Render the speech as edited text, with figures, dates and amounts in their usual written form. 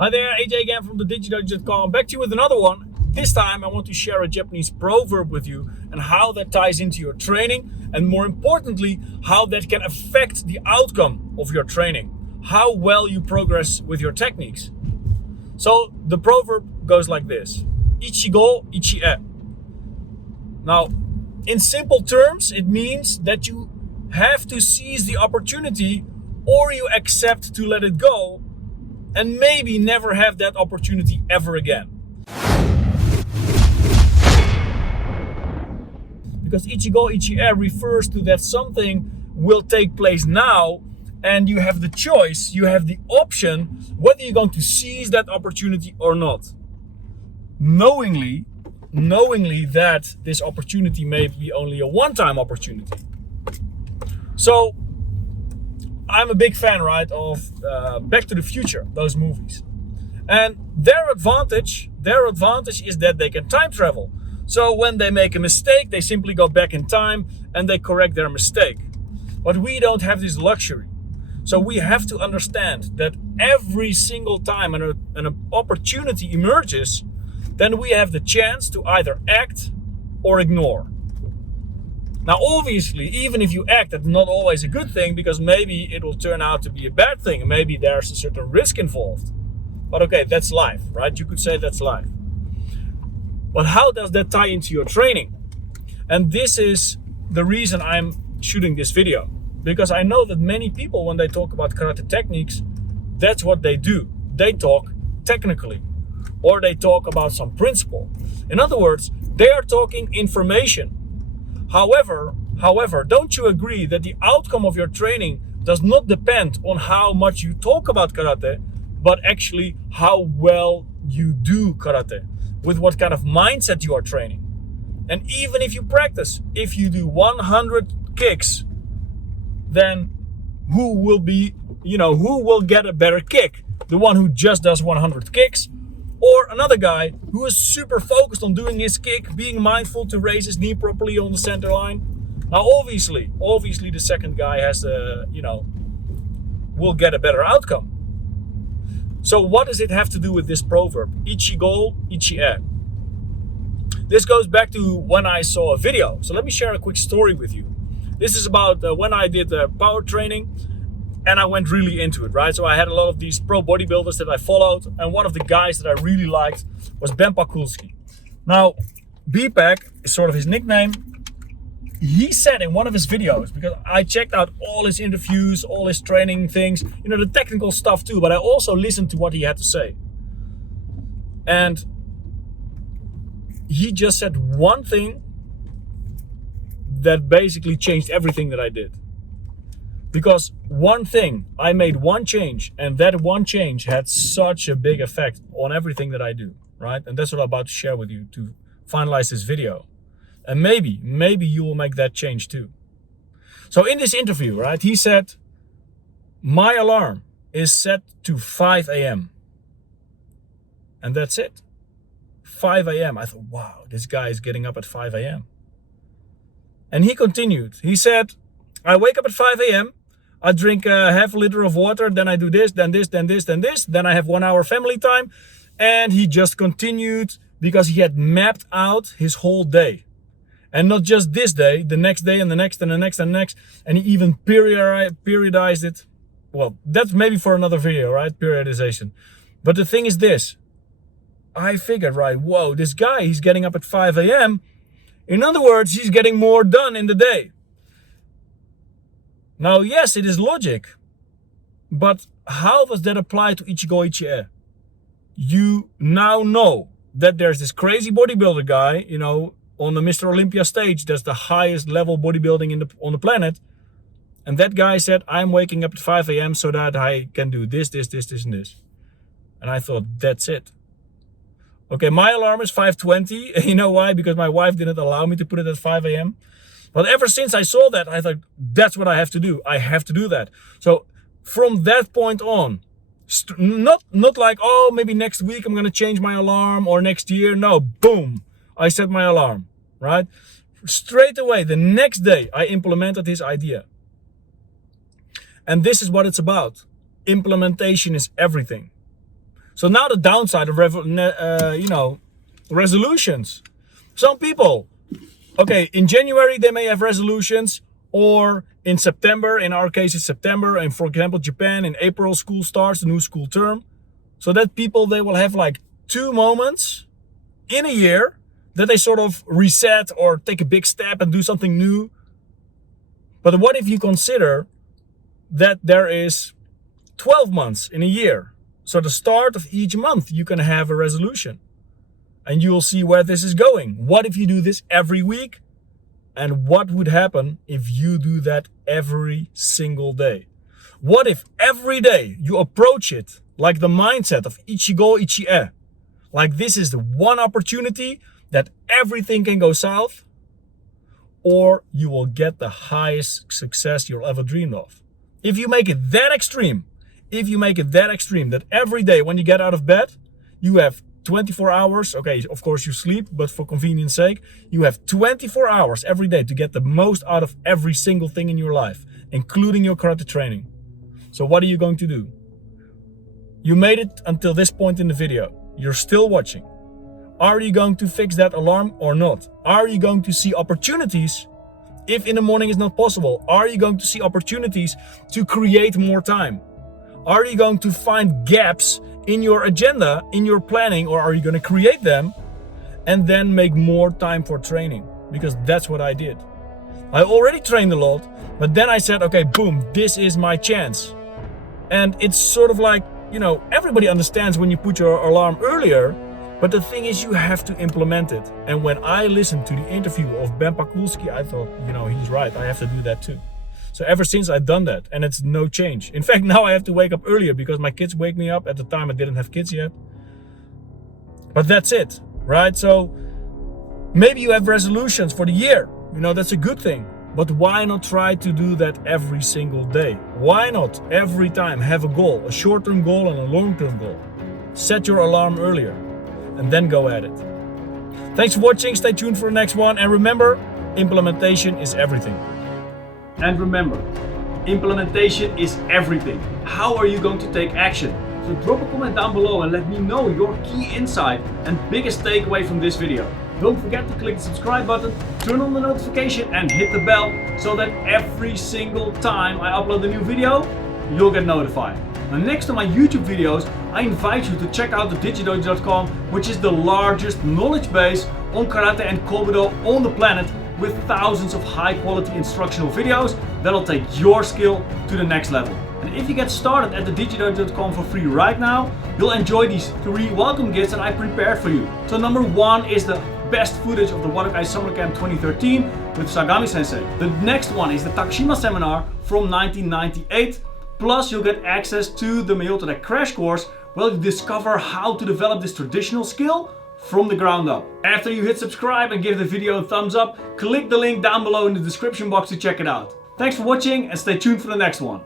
Hi there, AJ again from the Dijk.com. Back to you with another one. This time I want to share a Japanese proverb with you and how that ties into your training, and more importantly, how that can affect the outcome of your training, how well you progress with your techniques. So the proverb goes like this: Ichi Go Ichi E. Now, in simple terms, it means that you have to seize the opportunity or you accept to let it go and maybe never have that opportunity ever again. Because Ichi Go Ichi E refers to that something will take place now and you have the choice, you have the option whether you're going to seize that opportunity or not. Knowingly that this opportunity may be only a one-time opportunity. So I'm a big fan, right, of Back to the Future, those movies. And their advantage is that they can time travel. So when they make a mistake, they simply go back in time and they correct their mistake. But we don't have this luxury. So we have to understand that every single time an opportunity emerges, then we have the chance to either act or ignore. Now, obviously, even if you act, that's not always a good thing, because maybe it will turn out to be a bad thing. Maybe there's a certain risk involved. But okay, that's life, right? You could say that's life. But how does that tie into your training? And this is the reason I'm shooting this video. Because I know that many people, when they talk about karate techniques, that's what they do. They talk technically. Or they talk about some principle. In other words, they are talking information. However, don't you agree that the outcome of your training does not depend on how much you talk about karate, but actually how well you do karate, with what kind of mindset you are training. And even if you practice, if you do 100 kicks, then who will get a better kick? The one who just does 100 kicks, or another guy who is super focused on doing his kick, being mindful to raise his knee properly on the center line? Now, obviously the second guy will get a better outcome. So what does it have to do with this proverb? Ichi Go Ichi E. This goes back to when I saw a video. So let me share a quick story with you. This is about when I did power training. And I went really into it, right? So I had a lot of these pro bodybuilders that I followed. And one of the guys that I really liked was Ben Pakulski. Now, BPAC is sort of his nickname. He said in one of his videos, because I checked out all his interviews, all his training things, the technical stuff too, but I also listened to what he had to say. And he just said one thing that basically changed everything that I did. Because one thing, I made one change, and that one change had such a big effect on everything that I do, right? And that's what I'm about to share with you to finalize this video. And maybe you will make that change too. So in this interview, right, he said, my alarm is set to 5 a.m. And that's it. 5 a.m. I thought, wow, this guy is getting up at 5 a.m. And he continued. He said, I wake up at 5 a.m. I drink a half a liter of water, then I do this, then this, then this, then this. Then I have 1 hour family time. And he just continued because he had mapped out his whole day. And not just this day, the next day and the next and the next and the next. And he even periodized it. Well, that's maybe for another video, right? Periodization. But the thing is this. I figured, right, whoa, this guy, he's getting up at 5 a.m. In other words, he's getting more done in the day. Now, yes, it is logic, but how does that apply to Ichi Go Ichi E? You now know that there's this crazy bodybuilder guy, on the Mr. Olympia stage, that's the highest level bodybuilding on the planet. And that guy said, I'm waking up at 5 a.m. so that I can do this, this, this, this, and this. And I thought, that's it. Okay, my alarm is 5:20. You know why? Because my wife didn't allow me to put it at 5 a.m. But ever since I saw that, I thought, that's what I have to do. I have to do that. So from that point on, not like, oh, maybe next week I'm going to change my alarm, or next year. No, boom, I set my alarm, right? Straight away, the next day, I implemented his idea. And this is what it's about. Implementation is everything. So now the downside of resolutions. Some people, okay, in January they may have resolutions, or in September, in our case it's September, and for example Japan in April school starts, the new school term. So that people, they will have like 2 moments in a year that they sort of reset or take a big step and do something new. But what if you consider that there is 12 months in a year? So the start of each month you can have a resolution, and you will see where this is going. What if you do this every week? And what would happen if you do that every single day? What if every day you approach it like the mindset of Ichi Go Ichi E? Like this is the one opportunity that everything can go south, or you will get the highest success you'll ever dreamed of. If you make it that extreme, that every day when you get out of bed, you have 24 hours. Okay, of course you sleep, but for convenience sake, you have 24 hours every day to get the most out of every single thing in your life, including your karate training. So what are you going to do? You made it until this point in the video. You're still watching. Are you going to fix that alarm or not? Are you going to see opportunities if in the morning is not possible? Are you going to see opportunities to create more time? Are you going to find gaps in your agenda, in your planning, or are you going to create them and then make more time for training? Because that's what I did. I already trained a lot, but then I said, okay, boom, this is my chance. And it's sort of like, everybody understands when you put your alarm earlier, but the thing is you have to implement it. And when I listened to the interview of Ben Pakulski, I thought, he's right, I have to do that too. So ever since I've done that, and it's no change. In fact, now I have to wake up earlier because my kids wake me up. At the time I didn't have kids yet. But that's it, right? So maybe you have resolutions for the year. That's a good thing. But why not try to do that every single day? Why not every time have a goal, a short-term goal and a long-term goal? Set your alarm earlier and then go at it. Thanks for watching. Stay tuned for the next one. And remember, implementation is everything. And remember, implementation is everything. How are you going to take action? So drop a comment down below and let me know your key insight and biggest takeaway from this video. Don't forget to click the subscribe button, turn on the notification and hit the bell so that every single time I upload a new video, you'll get notified. And next to my YouTube videos, I invite you to check out the digidojo.com, which is the largest knowledge base on karate and Kobudo on the planet, with thousands of high quality instructional videos that'll take your skill to the next level. And if you get started at the digidojo.com for free right now, you'll enjoy these 3 welcome gifts that I prepared for you. So number 1 is the best footage of the Wadokai Summercamp 2013 with Sakagami Sensei. The next one is the Takashima Seminar from 1998. Plus you'll get access to the Meotode Crash Course, where you discover how to develop this traditional skill from the ground up. After you hit subscribe and give the video a thumbs up, click the link down below in the description box to check it out. Thanks for watching and stay tuned for the next one.